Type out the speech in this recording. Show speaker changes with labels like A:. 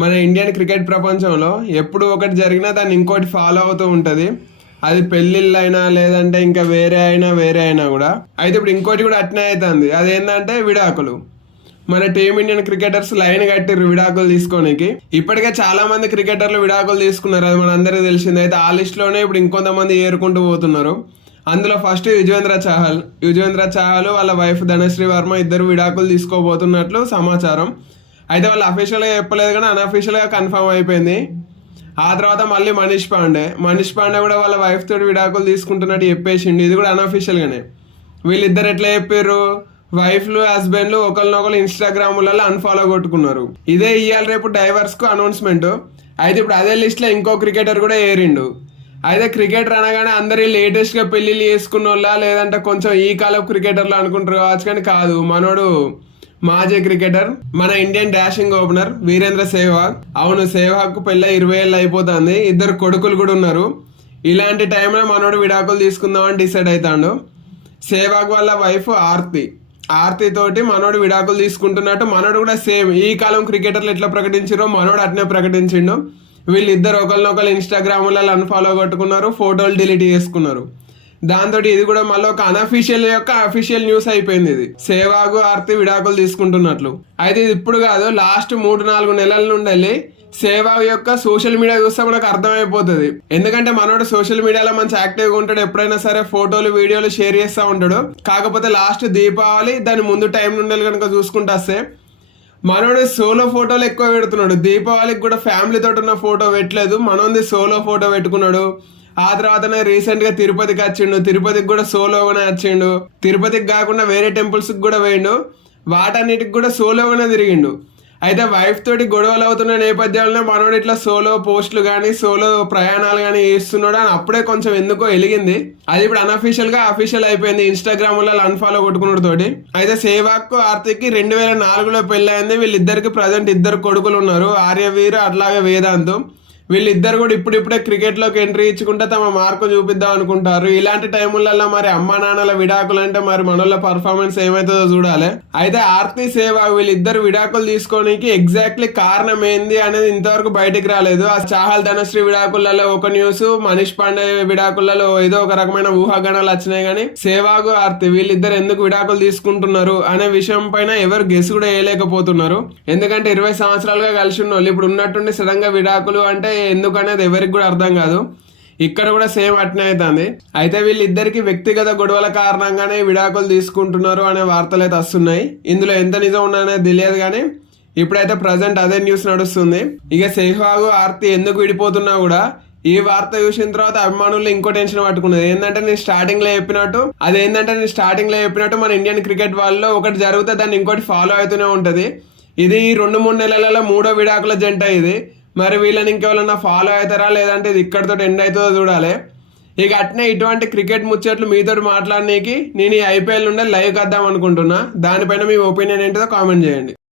A: మన Indian cricket ప్రపంచంలో ఎప్పుడు ఒకటి జరిగినా దాన్ని ఇంకోటి ఫాలో అవుతూ ఉంటుంది. అది పెళ్ళిళ్ళు అయినా లేదంటే ఇంకా వేరే అయినా వేరే అయినా కూడా. అయితే ఇప్పుడు ఇంకోటి కూడా అట్నే అవుతుంది అదేంటంటే విడాకులు. మన టీమిండియన్ క్రికెటర్స్ లైన్ కట్టిర్రు విడాకులు తీసుకోనికి. ఇప్పటికే చాలా మంది క్రికెటర్లు విడాకులు తీసుకున్నారు. అది మన అందరికీ తెలిసింది. అయితే ఆ లిస్ట్లోనే ఇప్పుడు ఇంకొంతమంది ఏరుకుంటూ పోతున్నారు. అందులో ఫస్ట్ యుజవేంద్ర చాహల్. యుజవేంద్ర చాహల్ వాళ్ళ వైఫ్ ధనశ్రీ వర్మ ఇద్దరు విడాకులు తీసుకోబోతున్నట్లు సమాచారం. అయితే వాళ్ళు అఫీషియల్గా చెప్పలేదు కానీ అన్అఫీషియల్గా కన్ఫర్మ్ అయిపోయింది. ఆ తర్వాత మళ్ళీ మనీష్ పాండే. మనీష్ పాండే కూడా వాళ్ళ వైఫ్ తోటి విడాకులు తీసుకుంటున్నట్టు చెప్పేసిండు. ఇది కూడా అన్అఫీషియల్గానే వీళ్ళిద్దరు ఎట్లా చెప్పారు వైఫ్లు హస్బెండ్లు ఒకరినొకరు ఇన్స్టాగ్రాములలో అన్ఫాలో కొట్టుకున్నారు. ఇదే ఇవాళ రేపు డైవర్స్కు అనౌన్స్మెంట్ అయితే ఇప్పుడు అదే లిస్ట్లో ఇంకో క్రికెటర్ కూడా ఏరిండు. అయితే క్రికెటర్ అనగానే అందరి లేటెస్ట్గా పెళ్ళిళ్ళు చేసుకున్న వాళ్ళ లేదంటే కొంచెం ఈ కాలం క్రికెటర్లు అనుకుంటారు కావచ్చు కానీ కాదు. మనోడు మాజీ క్రికెటర్ మన Indian dashing opener Virender Sehwag అవును సేవాగ్కు పెళ్ళ ఇరవై ఏళ్ళు అయిపోతుంది. ఇద్దరు కొడుకులు కూడా ఉన్నారు. ఇలాంటి టైంలో మనోడు విడాకులు తీసుకుందామని డిసైడ్ అవుతాడు సేవాగ్ వాళ్ళ వైఫ్ ఆర్తి. ఆర్తి తోటి మనోడు విడాకులు తీసుకుంటున్నట్టు మనోడు కూడా సేమ్. ఈ కాలం క్రికెటర్లు ఎట్లా ప్రకటించారో మనోడు అట్నే ప్రకటించిండు. వీళ్ళిద్దరు ఒకరినొకరు ఇన్స్టాగ్రామ్లలో అన్ఫాలో కొట్టుకున్నారు ఫోటోలు డిలీట్ చేసుకున్నారు. దాంతో ఇది కూడా మళ్ళీ ఒక అనఫీషియల్ యొక్క అఫీషియల్ న్యూస్ అయిపోయింది ఇది. సేవాగు ఆర్తి విడాకులు తీసుకుంటున్నట్లు. అయితే ఇది ఇప్పుడు కాదు లాస్ట్ మూడు నాలుగు నెలల నుండి వెళ్ళి యొక్క సోషల్ మీడియా చూస్తే మనకు అర్థమైపోతుంది. ఎందుకంటే మనోడు సోషల్ మీడియాలో మంచి యాక్టివ్గా ఉంటాడు ఎప్పుడైనా సరే ఫోటోలు వీడియోలు షేర్ చేస్తూ ఉంటాడు. కాకపోతే లాస్ట్ దీపావళి దాని ముందు టైం నుండి కనుక చూసుకుంటూ వస్తే మనోడు సోలో ఫోటోలు ఎక్కువ పెడుతున్నాడు. దీపావళికి కూడా ఫ్యామిలీ తోటి ఉన్న ఫోటో పెట్టలేదు మనోంది సోలో ఫోటో పెట్టుకున్నాడు. ఆ తర్వాతనే రీసెంట్గా తిరుపతికి వచ్చిండు. తిరుపతికి కూడా సోలోగానే వచ్చిండు. తిరుపతికి కాకుండా వేరే టెంపుల్స్ కూడా పోయిండు. వాటన్నిటికి కూడా సోలోగానే తిరిగిండు. అయితే వైఫ్ తోటి గొడవలు అవుతున్న నేపథ్యంలో మనోడు ఇట్లా సోలో పోస్టులు కానీ సోలో ప్రయాణాలు కానీ చేస్తున్నాడు అని అప్పుడే కొంచెం ఎందుకో వెలిగింది అది ఇప్పుడు అన్అఫీషియల్గా అఫీషియల్ అయిపోయింది. ఇన్స్టాగ్రామ్లో అన్ఫాలో కొట్టుకున్నాడు తోటి. అయితే సేవాక్ ఆర్తికి రెండు వేల నాలుగులో పెళ్ళైంది వీళ్ళిద్దరికి ప్రజెంట్ ఇద్దరు కొడుకులు ఉన్నారు. ఆర్యవీరు అట్లాగే వేదాంతం. వీళ్ళిద్దరు కూడా ఇప్పుడిప్పుడే క్రికెట్లోకి ఎంట్రీ ఇచ్చుకుంటే తమ మార్కు చూపిద్దాం అనుకుంటారు. ఇలాంటి టైములలో మరి అమ్మా నాన్నల విడాకులు అంటే మరి మనోళ్ళ పర్ఫార్మెన్స్ ఏమవుతుందో చూడాలి. అయితే ఆర్తి సేవ వీళ్ళిద్దరు విడాకులు తీసుకోనికి ఎగ్జాక్ట్లీ కారణం ఏంది అనేది ఇంతవరకు బయటికి రాలేదు. ఆ చాహల్ ధనశ్రీ విడాకులలో ఒక న్యూస్ మనీష్ పాండే విడాకులలో ఏదో ఒక రకమైన ఊహాగణాలు వచ్చినాయి కానీ సేవాగు ఆర్తి వీళ్ళిద్దరు ఎందుకు విడాకులు తీసుకుంటున్నారు అనే విషయం పైన ఎవరు గెస్ కూడా వేయలేకపోతున్నారు. ఎందుకంటే ఇరవై సంవత్సరాలుగా కలిసి ఉన్న వాళ్ళు ఇప్పుడు ఉన్నట్టుండి సడన్గా విడాకులు అంటే ఎందుకనేది ఎవరికి కూడా అర్థం కాదు. ఇక్కడ కూడా సేమ్ అట్నే అవుతుంది. అయితే వీళ్ళిద్దరికి వ్యక్తిగత గొడవల కారణంగానే విడాకులు తీసుకుంటున్నారు అనే వార్తలు అయితే వస్తున్నాయి. ఇందులో ఎంత నిజం ఉన్నాయనేది తెలియదు కానీ ఇప్పుడైతే ప్రజెంట్ అదే న్యూస్ నడుస్తుంది. ఇక సెహ్వాగు ఆర్తి ఎందుకు విడిపోతున్నా కూడా ఈ వార్త చూసిన తర్వాత అభిమానులు ఇంకో టెన్షన్ పట్టుకున్నది. ఏంటంటే నేను స్టార్టింగ్లో చెప్పినట్టు అదేంటంటే నేను స్టార్టింగ్లో చెప్పినట్టు మన ఇండియన్ క్రికెట్ వాళ్ళలో ఒకటి జరిగితే దాన్ని ఇంకోటి ఫాలో అవుతూనే ఉంటుంది. ఇది రెండు మూడు నెలలలో మూడో విడాకుల జంట ఇది. మరి వీళ్ళని ఇంకెవరన్నా ఫాలో అవుతారా? లేదంటే ఇది ఇక్కడితో ఎండ్ అవుతుందో చూడాలి. ఇక అట్నే ఇటువంటి క్రికెట్ ముచ్చట్లు మీతో మాట్లాడడానికి నేను ఈ ఐపీఎల్ నుండే లైవ్ కద్దాం అనుకుంటున్నా. దానిపైన మీ ఒపీనియన్ ఏంటో కామెంట్ చేయండి.